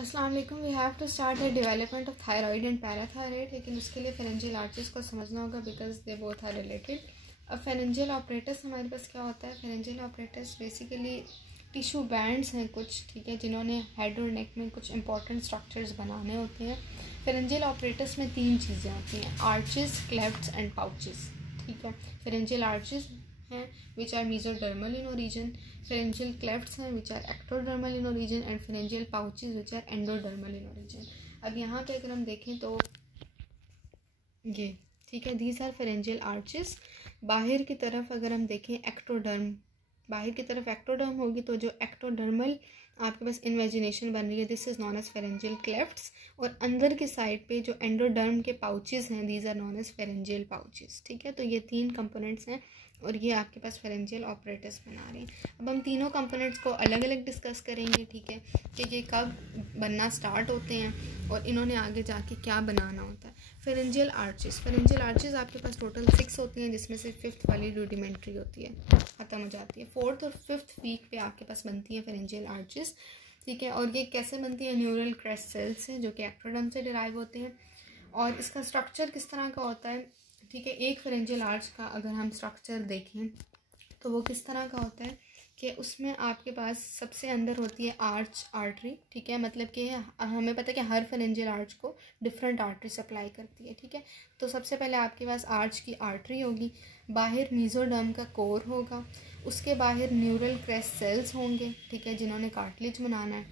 अस्सलाम वालेकुम। We have to start the development of thyroid and parathyroid, लेकिन उसके लिए फेरेंजियल आर्चेस को समझना होगा because they both are related. अब फेरेंजियल ऑपरेटस हमारे पास क्या होता है? Pharyngeal apparatus basically tissue bands हैं कुछ, ठीक है, जिन्होंने हेड और नेक में कुछ इंपॉर्टेंट स्ट्रक्चर्स बनाने होते हैं। फेरेंजियल ऑपरेटस में तीन चीज़ें होती हैं, आर्चेस, क्लेफ्ट्स एंड पाउचेस, ठीक है। फेरेंजियल आर्चेस हैं which are mesodermal in origin, pharyngeal clefts हैं which are ectodermal in origin and pharyngeal pouches which are endodermal in origin. अब यहाँ पे अगर हम देखें तो ये, ठीक है, दीज आर फेरेंजियल आर्चेस। बाहर की तरफ अगर हम देखें एक्टोडर्म, बाहर की तरफ एक्टोडर्म होगी तो जो एक्टोडर्मल आपके पास इन्वेजिनेशन बन रही है this is known as pharyngeal clefts, और अंदर की साइड पे जो एंडोडर्म के पाउचेस हैं these are known as pharyngeal pouches, ठीक है। तो ये तीन कंपोनेंट्स हैं और ये आपके पास फेरेंजियल ऑपरेटस बना रहे हैं। अब हम तीनों कंपोनेंट्स को अलग अलग डिस्कस करेंगे, ठीक है, कि ये कब बनना स्टार्ट होते हैं और इन्होंने आगे जाके क्या बनाना होता है। फेरेंजियल आर्चेस, फेरेंजियल आर्चेस आपके पास टोटल 6 होती हैं, जिसमें से 5th वाली रूडिमेंट्री होती है, ख़त्म हो जाती है। 4th और 5th वीक पे आपके पास बनती है फेरेंजियल आर्चेस, ठीक है। और ये कैसे बनती है? न्यूरल क्रेस्ट सेल से, जो कि एक्टोडर्म से डिराइव होते हैं। और इसका स्ट्रक्चर किस तरह का होता है, ठीक है। एक फेरेंजियल आर्च का अगर हम स्ट्रक्चर देखें तो वो किस तरह का होता है कि उसमें आपके पास सबसे अंदर होती है आर्च आर्टरी, ठीक है। मतलब कि हमें पता है कि हर फेरेंजियल आर्च को डिफरेंट आर्टरी सप्लाई करती है, ठीक है। तो सबसे पहले आपके पास आर्च की आर्टरी होगी, बाहर मेसोडर्म का कोर होगा, उसके बाहर न्यूरल क्रेस्ट सेल्स होंगे, ठीक है, जिन्होंने कार्टिलेज बनाना है।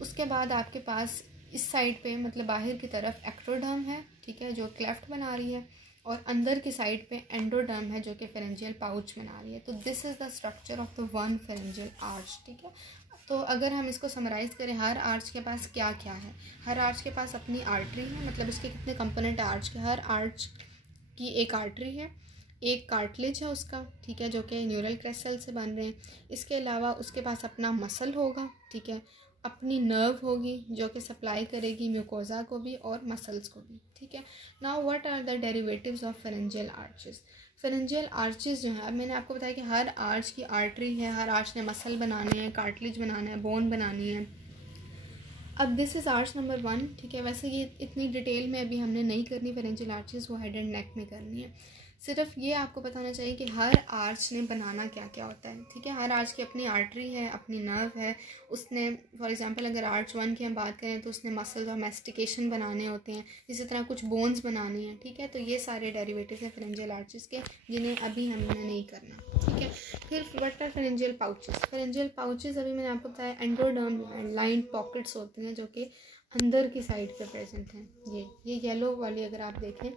उसके बाद आपके पास इस साइड पे मतलब बाहर की तरफ एक्टोडर्म है, ठीक है, जो क्लेफ्ट बना रही है, और अंदर की साइड पे एंडोडर्म है जो कि फेरेंजियल पाउच बना रही है। तो this is the structure of the one pharyngeal arch, ठीक है। तो अगर हम इसको समराइज़ करें, हर आर्च के पास क्या क्या है? हर आर्च के पास अपनी आर्टरी है, मतलब उसके कितने कंपोनेंट है आर्च के? हर आर्च की एक आर्टरी है, एक कार्टिलेज है उसका, ठीक है, जो कि न्यूरल क्रेस्ट सेल से बन रहे हैं। इसके अलावा उसके पास अपना मसल होगा, ठीक है, अपनी नर्व होगी जो कि सप्लाई करेगी म्यूकोजा को भी और मसल्स को भी, ठीक है। Now what are the derivatives of pharyngeal arches? Pharyngeal arches जो है, अब मैंने आपको बताया कि हर आर्च की आर्टरी है, हर आर्च ने मसल बनाने हैं, कार्टिलेज बनाना है, बोन बनानी है। अब दिस इज़ आर्च नंबर 1, ठीक है। वैसे ये इतनी डिटेल में अभी हमने नहीं करनी फेरेंजियल आर्चेस, वो हेड एंड नेक में करनी है। सिर्फ ये आपको बताना चाहिए कि हर आर्च ने बनाना क्या क्या होता है, ठीक है। हर आर्च की अपनी आर्टरी है, अपनी नर्व है, उसने फॉर एग्जांपल अगर आर्च 1 की हम बात करें तो उसने मसल्स और मैस्टिकेशन बनाने होते हैं, इसी तरह कुछ बोन्स बनानी है, ठीक है। तो ये सारे डेरिवेटिव्स हैं फेरेंजियल आर्चेस के, जिन्हें अभी हमने नहीं करना, ठीक है। फिर what are pharyngeal pouches? Pharyngeal pouches अभी मैंने आपको बताया एंडोडर्म लाइंड पॉकेट्स होती हैं जो कि अंदर की साइड पे प्रेजेंट हैं। ये येलो वाली अगर आप देखें,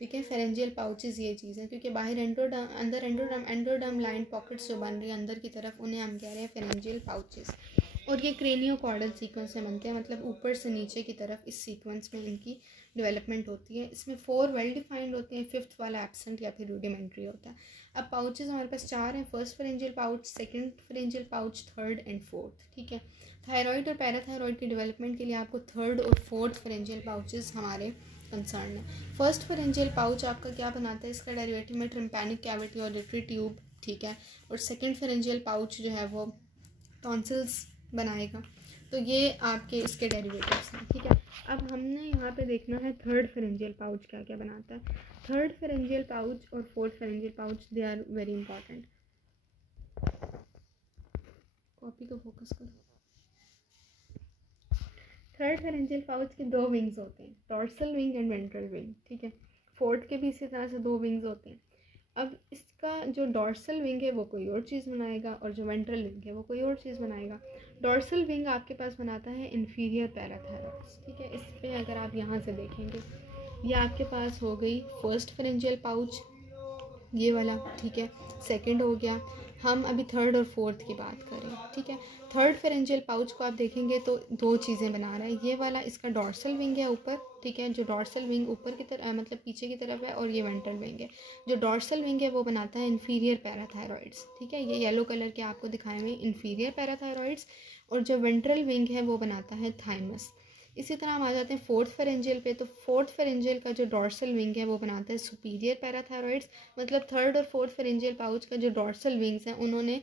ठीक है, फेरेंजियल पाउचेस ये चीज़ है, क्योंकि बाहर अंदर एंडोडर्म लाइन पॉकेट्स जो बन रही है अंदर की तरफ, उन्हें हम कह रहे हैं फेरेंजियल पाउचेस। और ये क्रेनियोकॉर्डल सीक्वेंस में बनते हैं, मतलब ऊपर से नीचे की तरफ इस सीक्वेंस में इनकी डेवलपमेंट होती है। इसमें 4 वेल डिफाइंड होते हैं, 5th वाला एब्सेंट या फिर रूडिमेंट्री होता है। अब पाउचेस हमारे पास 4 हैं, first pharyngeal pouch, second pharyngeal pouch, third and fourth, ठीक है। थायराइड और पैराथायराइड की डेवलपमेंट के लिए आपको थर्ड और फोर्थ फेरेंजियल पाउचेस हमारे कंसर्न है। फर्स्ट फेरेंजियल पाउच आपका क्या बनाता है? इसका डेरिवेटिव में ट्रिम्पैनिक कैविटी और लिटरी ट्यूब, ठीक है। और सेकंड फेरेंजियल पाउच जो है वो टॉन्सिल्स बनाएगा। तो ये आपके इसके डेरिवेटिव्स हैं, ठीक है। अब हमने यहाँ पे देखना है थर्ड फेरेंजियल पाउच क्या क्या बनाता है। थर्ड फेरेंजियल पाउच और fourth pharyngeal pouch they are very important. Copy को फोकस करो। थर्ड फेरेंजियल पाउच के 2 विंग्स होते हैं, dorsal wing and ventral wing, ठीक है। फोर्थ के भी इसी तरह से 2 विंग्स होते हैं। अब इसका जो डॉर्सल विंग है वो कोई और चीज़ बनाएगा और जो वेंट्रल विंग है वो कोई और चीज़ बनाएगा। डॉर्सल विंग आपके पास बनाता है इन्फीरियर पैराथायरॉइड्स, ठीक है। इस पर अगर आप यहाँ से देखेंगे, ये आपके पास हो गई फर्स्ट फेरेंजियल पाउच, ये वाला, ठीक है। सेकंड हो गया, हम अभी थर्ड और फोर्थ की बात करें, ठीक है। थर्ड फेरेंजियल पाउच को आप देखेंगे तो 2 चीज़ें बना रहा है। ये वाला इसका डॉर्सल विंग है ऊपर, ठीक है, जो डॉर्सल विंग ऊपर की तरफ मतलब पीछे की तरफ है, और ये वेंट्रल विंग है। जो डॉर्सल विंग है वो बनाता है इन्फीरियर पैराथायरॉइड्स, ठीक है। ये येलो कलर के आपको दिखाए हुए इन्फीरियर पैराथायरॉइड्स, और जो वेंट्रल विंग है वो बनाता है थाइमस। इसी तरह हम आ जाते हैं फोर्थ फेरेंजियल पे, तो फोर्थ फेरेंजियल का जो डॉर्सल विंग है वो बनाता है सुपीरियर पैराथायरॉइड्स। मतलब थर्ड और फोर्थ फेरेंजियल पाउच का जो डॉर्सल विंग्स हैं उन्होंने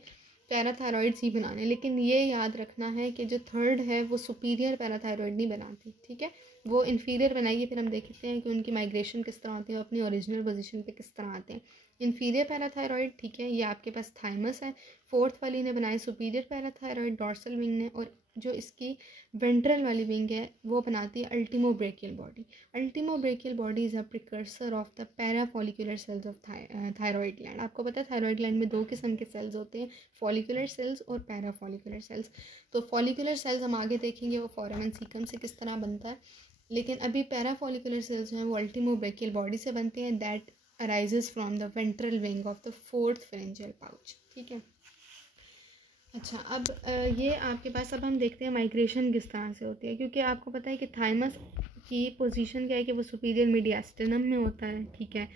पैराथायरॉइड्स ही बनाने, लेकिन ये याद रखना है कि जो थर्ड है वो सुपीरियर पैराथायरॉइड नहीं बनाती, ठीक है, वो इन्फीरियर बनाएगी। फिर हम देखते हैं कि उनकी माइग्रेशन किस तरह होती है, अपनी ओरिजिनल पोजीशन पे किस तरह आते हैं। इन्फीरियर पैराथायरॉइड, ठीक है, ये आपके पास थाइमस है। फोर्थ वाली ने बनाई सुपीरियर पैराथायरॉइड डॉर्सल विंग ने, और जो इसकी वेंट्रल वाली विंग है वो बनाती है ultimobranchial body. Ultimobranchial body is a precursor of the parafollicular cells of thyroid gland. आपको पता है थायरॉइड ग्लैंड में 2 किस्म के सेल्स होते हैं, फॉलिकुलर सेल्स और पैराफॉलिकुलर सेल्स। तो फॉलिकुलर सेल्स हम आगे देखेंगे वो फोरामेन सीकम से किस तरह बनता है, लेकिन अभी पैराफॉलिकुलर सेल्स जो हैं वो अल्टीमोब्रेकियल बॉडी से बनते हैं, that arises from the ventral wing of the fourth pharyngeal pouch, ठीक है। अच्छा, अब ये आपके पास, अब हम देखते हैं माइग्रेशन किस तरह से होती है, क्योंकि आपको पता है कि थाइमस की पोजीशन क्या है कि वो सुपीरियर मीडियास्टिनम में होता है, ठीक है,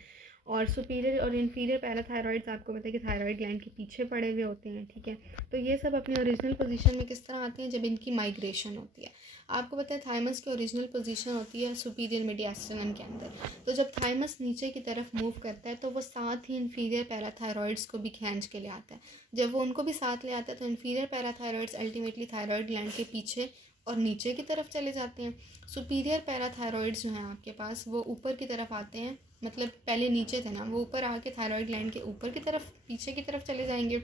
और सुपीरियर और इन्फीरियर पैराथायरॉइड्स आपको पता है कि थायरॉइड ग्लैंड के पीछे पड़े हुए होते हैं, ठीक है। तो ये सब अपनी ओरिजिनल पोजीशन में किस तरह आते हैं, जब इनकी माइग्रेशन होती है। आपको पता है थाइमस की ओरिजिनल पोजीशन होती है सुपीरियर मीडियास्टिनम के अंदर। तो जब थाइमस नीचे की तरफ मूव करता है तो वो साथ ही इन्फीरियर पैराथायरॉइड्स को भी खींच के ले आता है। जब वो उनको भी साथ ले आता है तो इन्फीरियर पैराथायरॉइड्स अल्टीमेटली थायरॉइड ग्लैंड के पीछे और नीचे की तरफ चले जाते हैं। सुपीरियर पैराथायरॉइड्स जो हैं आपके पास वो ऊपर की तरफ आते हैं, मतलब पहले नीचे थे ना, वो ऊपर आके थायरॉइड ग्लैंड के ऊपर की तरफ पीछे की तरफ चले जाएंगे,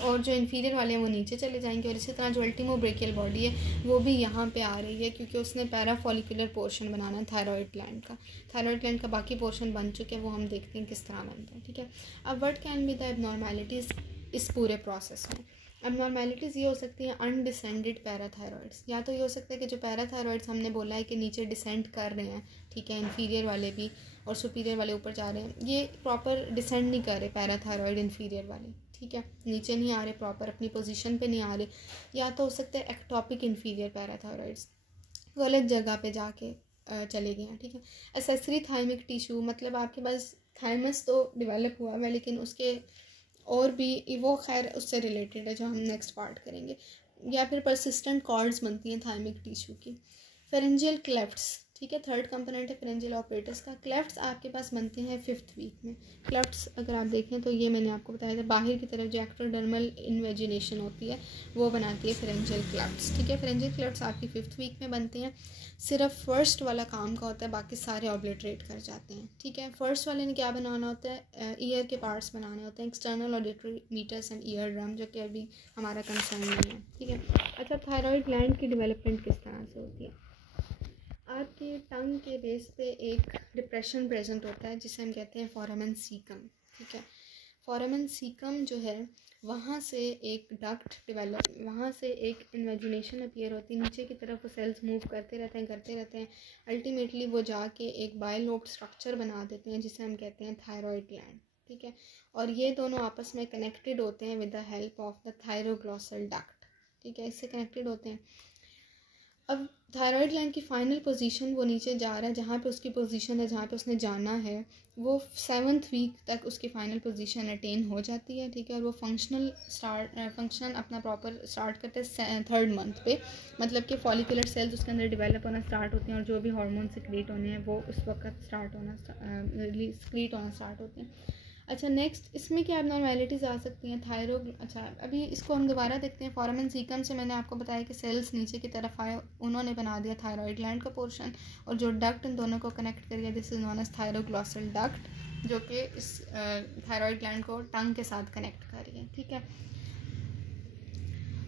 और जो इन्फीरियर वाले हैं वो नीचे चले जाएंगे। और इसी तरह जो अल्टीमोब्रेकियल बॉडी है वो भी यहाँ पे आ रही है, क्योंकि उसने पैराफॉलिकुलर पोर्शन बनाना है थायरॉइड ग्लैंड का। थायरॉइड ग्लैंड का बाकी पोर्शन बन चुके हैं, वो हम देखते हैं किस तरह बनता है, ठीक है। अब व्हाट कैन बी द एबनॉर्मैलिटीज़ इस पूरे प्रोसेस में। एबनॉर्मैलिटीज़ ये हो सकती हैं अनडिसेंडेड पैराथायरॉइड्स, या तो ये हो सकता है कि जो पैराथायरॉइड्स हमने बोला है कि नीचे डिसेंड कर रहे हैं, ठीक है, इन्फीरियर वाले भी और सुपीरियर वाले ऊपर जा रहे हैं, ये प्रॉपर डिसेंड नहीं कर रहे पैराथायरॉइड इन्फीरियर वाले, ठीक है, नीचे नहीं आ रहे, प्रॉपर अपनी पोजीशन पे नहीं आ रहे। या तो हो सकता है एक्टोपिक इन्फीरियर पैराथायरॉइड्स गलत जगह पे जाके चले गए हैं, ठीक है। एसेसरी थाइमिक टिश्यू, मतलब आपके पास थाइमस तो डेवलप हुआ है लेकिन उसके और भी वो खैर उससे रिलेटेड है जो हम नेक्स्ट पार्ट करेंगे। या फिर परसिस्टेंट कॉर्ड्स बनती हैं थाइमिक टिश्यू की। फेरेंजियल क्लेफ्ट्स, ठीक है, थर्ड कंपोनेंट है फेरेंजियल ऑपरेटर्स का। क्लेफ्ट्स आपके पास बनते हैं 5th वीक में। क्लेफ्ट्स अगर आप देखें तो ये मैंने आपको बताया था, बाहर की तरफ जो एक्टोडर्मल इन्वेजिनेशन होती है वो बनाती है फेरेंजियल क्लेफ्ट्स, ठीक है। फेरेंजियल क्लेफ्ट्स आपकी 5th वीक में बनते हैं। सिर्फ फर्स्ट वाला काम का होता है, बाकी सारे ऑब्लिटरेट कर जाते हैं, ठीक है। फर्स्ट वाले ने क्या बनाना होता है, ईयर के पार्ट्स बनाने होते हैं, external auditory meatus and ear drum, जो कि अभी हमारा कंसर्न नहीं है, ठीक है। अच्छा, थायरॉइड ग्लैंड की डेवलपमेंट किस तरह से होती है। आपके टंग के बेस पे एक डिप्रेशन प्रेजेंट होता है जिसे हम कहते हैं फोरामेन सीकम, ठीक है। फोरामेन सीकम जो है वहाँ से एक डक्ट डेवलप, वहाँ से एक इन्वेजिनेशन अपीयर होती है, नीचे की तरफ वो सेल्स मूव करते रहते हैं। अल्टीमेटली वो जाके एक बायलोब्ड स्ट्रक्चर बना देते हैं जिसे हम कहते हैं थायरॉइड ग्लैंड, ठीक है। और ये दोनों आपस में कनेक्टेड होते हैं with the help of the thyroglossal duct, ठीक है, इससे कनेक्टेड होते हैं। अब थायरॉइड ग्लैंड की फाइनल पोजीशन वो नीचे जा रहा है, जहाँ पे उसकी पोजीशन है, जहाँ पे उसने जाना है, वो 7th वीक तक उसकी फ़ाइनल पोजीशन अटेन हो जाती है, ठीक है। और वो फंक्शन अपना प्रॉपर स्टार्ट करते हैं 3rd मंथ पे, मतलब कि फॉलिकुलर सेल्स उसके अंदर डेवलप होना स्टार्ट होते हैं और जो भी हार्मोन सिक्रीट होने हैं वो उस वक्त सिक्रीट होना स्टार्ट होते हैं। अच्छा, नेक्स्ट इसमें क्या एबनॉर्मैलिटीज़ आ सकती हैं अच्छा, अभी इसको हम दोबारा देखते हैं। फोरामेन सीकम से मैंने आपको बताया कि सेल्स नीचे की तरफ आए, उन्होंने बना दिया थायरॉइड ग्लैंड का पोर्शन, और जो डक्ट इन दोनों को कनेक्ट करिए this is known as thyroglossal duct, जो कि इस थायरॉइड ग्लैंड को टंग के साथ कनेक्ट कर रही है, ठीक है।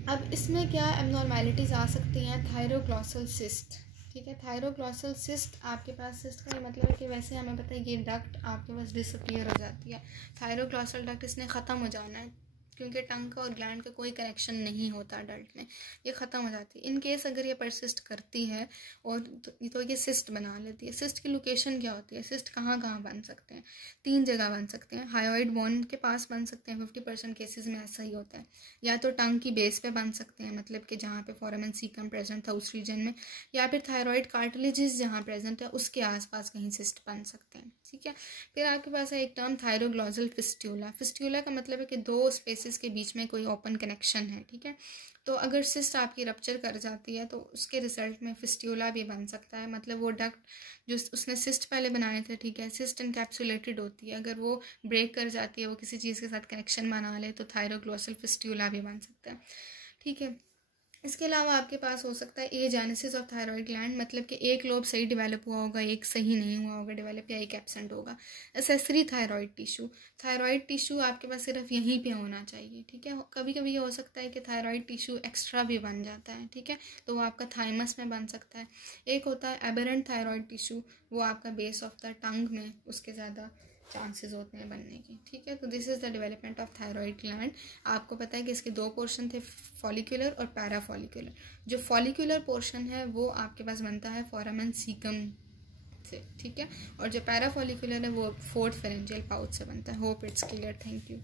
अब इसमें क्या एबनॉर्मैलिटीज़ आ सकती हैं, थायरोग्लॉसल सिस्ट, ठीक है। थायरोग्लॉसल सिस्ट, आपके पास सिस्ट का मतलब है कि वैसे हमें पता है ये डक्ट आपके पास डिसअपीयर हो जाती है, थायरोग्लॉसल डक्ट इसने ख़त्म हो जाना है, क्योंकि टंग का और ग्लैंड का कोई कनेक्शन नहीं होता अडल्ट में, ये ख़त्म हो जाती है। इन केस अगर ये परसिस्ट करती है और तो ये सिस्ट बना लेती है। सिस्ट की लोकेशन क्या होती है, सिस्ट कहाँ कहाँ बन सकते हैं, 3 जगह बन सकते हैं। हायोइड बोन के पास बन सकते हैं, 50% केसेस में ऐसा ही होता है। या तो टंग की बेस पे बन सकते हैं, मतलब कि जहाँ पे फोरामेन सीकम प्रेजेंट था उस रीजन में, या फिर थायरॉइड कार्टिलेजेस जहाँ प्रेजेंट है उसके आसपास कहीं सिस्ट बन सकते हैं, ठीक है। फिर आपके पास है एक टर्म थायरोग्लॉसल फिस्ट्यूला। फिस्ट्यूला का मतलब है कि 2 स्पेसिफिक स्पेसेस के बीच में कोई ओपन कनेक्शन है, ठीक है। तो अगर सिस्ट आपकी रप्चर कर जाती है तो उसके रिजल्ट में फिस्ट्यूला भी बन सकता है, मतलब वो डक्ट जो उसने सिस्ट पहले बनाए थे, ठीक है, सिस्ट इनकैप्सुलेटेड होती है, अगर वो ब्रेक कर जाती है, वो किसी चीज़ के साथ कनेक्शन बना ले, तो थायरोग्लोसल फिस्ट्यूला भी बन सकता है, ठीक है। इसके अलावा आपके पास हो सकता है एजेनेसिस ऑफ थायराइड ग्लैंड, मतलब कि एक लोब सही डेवलप हुआ होगा, एक सही नहीं हुआ होगा डेवलप, या एक एब्सेंट होगा। एसेसरी थायराइड टिश्यू आपके पास सिर्फ यहीं पे होना चाहिए, ठीक है। कभी कभी ये हो सकता है कि थायराइड टिश्यू एक्स्ट्रा भी बन जाता है, ठीक है, तो वो आपका थाइमस में बन सकता है। एक होता है एबरेंट थायराइड टिश्यू, वो आपका बेस ऑफ द टंग में उसके ज़्यादा चांसेस होते हैं बनने की, ठीक है। तो this is the development of thyroid gland. आपको पता है कि इसके दो पोर्शन थे, फॉलिकुलर और पैराफॉलिकुलर। जो फॉलिकुलर पोर्शन है वो आपके पास बनता है फोरामेन सीकम से, ठीक है, और जो पैराफॉलिकुलर है वो फोर्थ फेरेंजियल पाउच से बनता है। Hope it's clear, thank you.